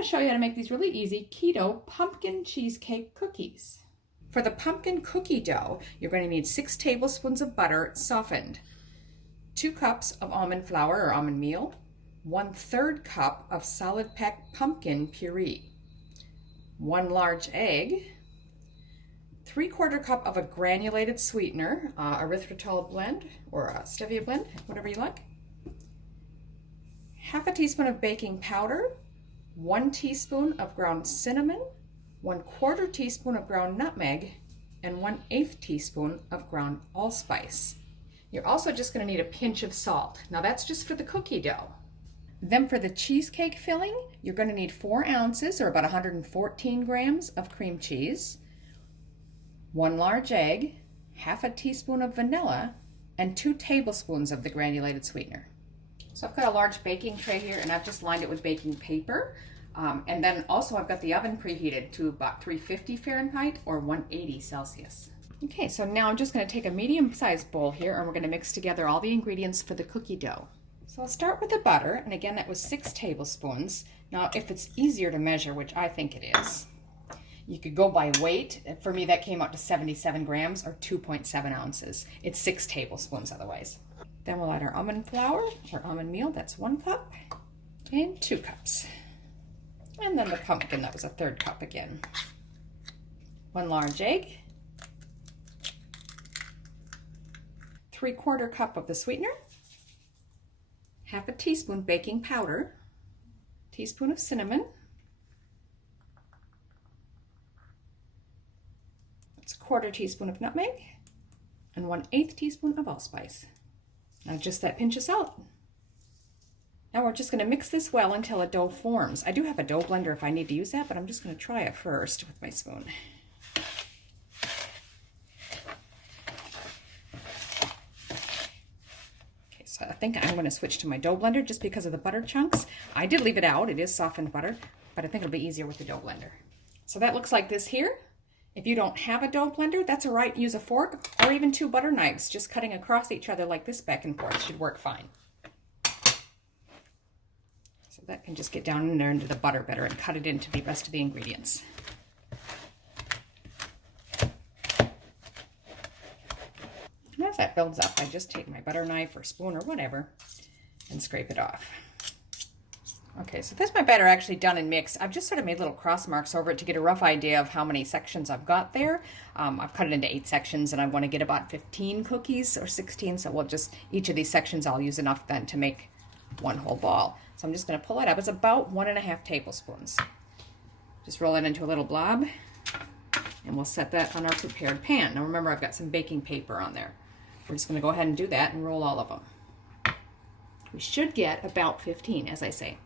going to show you how to make these really easy keto pumpkin cheesecake cookies. For the pumpkin cookie dough, you're going to need 6 tablespoons of butter softened, 2 cups of almond flour or almond meal, 1/3 cup of solid packed pumpkin puree, 1 large egg, 3/4 cup of a granulated sweetener, erythritol blend or a stevia blend, whatever you like, 1/2 teaspoon of baking powder, 1 teaspoon of ground cinnamon, 1/4 teaspoon of ground nutmeg, and 1/8 teaspoon of ground allspice. You're also just going to need a pinch of salt. Now that's just for the cookie dough. Then for the cheesecake filling, you're going to need 4 ounces or about 114 grams of cream cheese, 1 large egg, 1/2 teaspoon of vanilla, and 2 tablespoons of the granulated sweetener. So I've got a large baking tray here and I've just lined it with baking paper. And then also I've got the oven preheated to about 350 Fahrenheit or 180 Celsius. Okay, so now I'm just going to take a medium-sized bowl here and we're going to mix together all the ingredients for the cookie dough. So I'll start with the butter, and again that was 6 tablespoons. Now if it's easier to measure, which I think it is, you could go by weight. For me that came out to 77 grams or 2.7 ounces. It's 6 tablespoons otherwise. Then we'll add our almond flour or almond meal, that's 1 cup, and 2 cups. And then the pumpkin, that was 1/3 cup again. 1 large egg, 3/4 cup of the sweetener, 1/2 teaspoon baking powder, teaspoon of cinnamon, that's 1/4 teaspoon of nutmeg, and 1/8 teaspoon of allspice. Now just that pinch of salt. Now we're just going to mix this well until a dough forms. I do have a dough blender if I need to use that, but I'm just going to try it first with my spoon. Okay, so I think I'm going to switch to my dough blender just because of the butter chunks. I did leave it out. It is softened butter, but I think it'll be easier with the dough blender. So that looks like this here. If you don't have a dough blender, that's all right. Use a fork or even 2 butter knives. Just cutting across each other like this back and forth should work fine. So that can just get down in there into the butter better and cut it into the rest of the ingredients. And as that builds up, I just take my butter knife or spoon or whatever and scrape it off. Okay, so that's my batter actually done and mixed. I've just sort of made little cross marks over it to get a rough idea of how many sections I've got there. I've cut it into 8 sections and I want to get about 15 cookies or 16, so we'll just, each of these sections I'll use enough then to make 1 whole ball. So I'm just going to pull it up. It's about 1.5 tablespoons. Just roll it into a little blob and we'll set that on our prepared pan. Now remember, I've got some baking paper on there. We're just going to go ahead and do that and roll all of them. We should get about 15, as I say.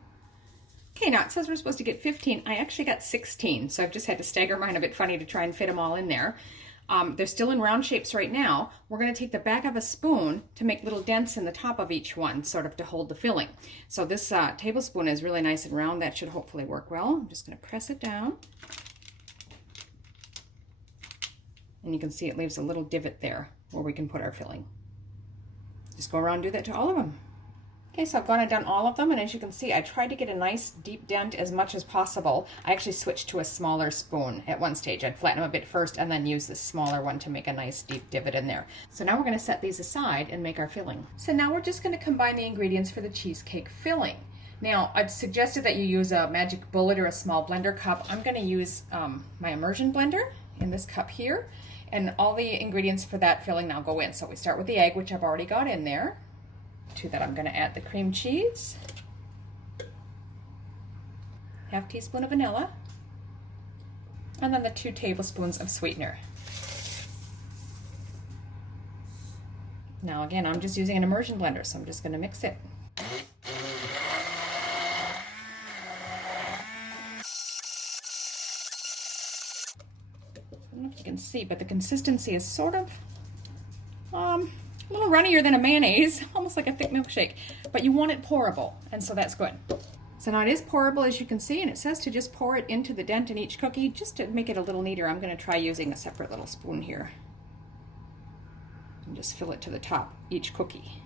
Okay, now it says we're supposed to get 15. I actually got 16, so I've just had to stagger mine a bit funny to try and fit them all in there. They're still in round shapes right now. We're going to take the back of a spoon to make little dents in the top of each one, sort of to hold the filling. So this tablespoon is really nice and round. That should hopefully work well. I'm just going to press it down. And you can see it leaves a little divot there where we can put our filling. Just go around and do that to all of them. Okay, so I've gone and done all of them, and as you can see, I tried to get a nice deep dent as much as possible. I actually switched to a smaller spoon at one stage. I'd flatten them a bit first and then use the smaller one to make a nice deep divot in there. So now we're going to set these aside and make our filling. So now we're just going to combine the ingredients for the cheesecake filling. Now, I'd suggested that you use a magic bullet or a small blender cup. I'm going to use my immersion blender in this cup here, and all the ingredients for that filling now go in. So we start with the egg, which I've already got in there. To that I'm going to add the cream cheese, 1/2 teaspoon of vanilla, and then the 2 tablespoons of sweetener. Now again, I'm just using an immersion blender, so I'm just going to mix it. I don't know if you can see, but the consistency is sort of a little runnier than a mayonnaise, almost like a thick milkshake, but you want it pourable, and so that's good. So now it is pourable, as you can see, and it says to just pour it into the dent in each cookie just to make it a little neater. I'm going to try using a separate little spoon here and just fill it to the top, each cookie.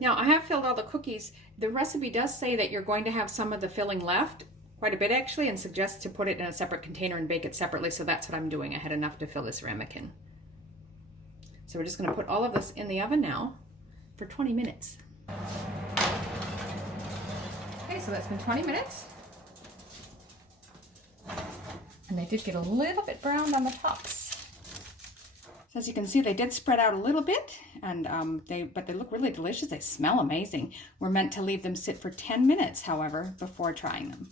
Now I have filled all the cookies. The recipe does say that you're going to have some of the filling left, quite a bit actually, and suggests to put it in a separate container and bake it separately, so that's what I'm doing. I had enough to fill this ramekin. So we're just going to put all of this in the oven now for 20 minutes. Okay, so that's been 20 minutes. And they did get a little bit browned on the tops. So as you can see, they did spread out a little bit, and but they look really delicious. They smell amazing. We're meant to leave them sit for 10 minutes, however, before trying them.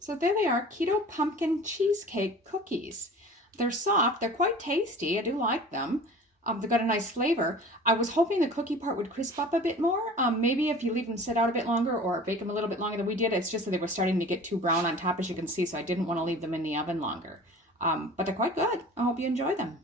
So there they are, keto pumpkin cheesecake cookies. They're soft, they're quite tasty. I do like them. They've got a nice flavor. I was hoping the cookie part would crisp up a bit more. Maybe if you leave them sit out a bit longer or bake them a little bit longer than we did. It's just that they were starting to get too brown on top, as you can see, so I didn't want to leave them in the oven longer. But they're quite good. I hope you enjoy them.